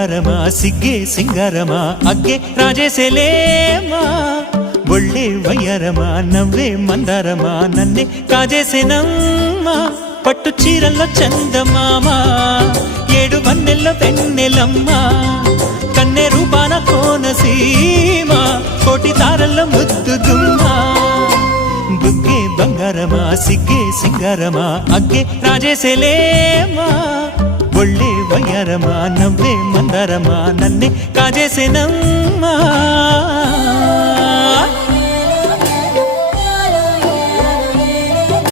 బంగారమా సిగ్గే సింగారమా అగ్గే రాజేసేలేమా ఒళ్ళే వయ్యారమా నవ్వే మందారమా నన్నే కాజేసేనమ్మా పట్టు చీరల్లో చందమామా ఏడు వన్నెల్లో వెన్నెలమ్మా కన్నె రూపాన కోనసీమ కోటి తారల్లో ముద్దుదుమ్మా బుగ్గే బంగారమా సిగ్గే సింగారమా అగ్గే రాజేసేలేమా ఒళ్ళే వయ్యారమా నవ్వే మందారమా నన్నే కాజేసేనమ్మా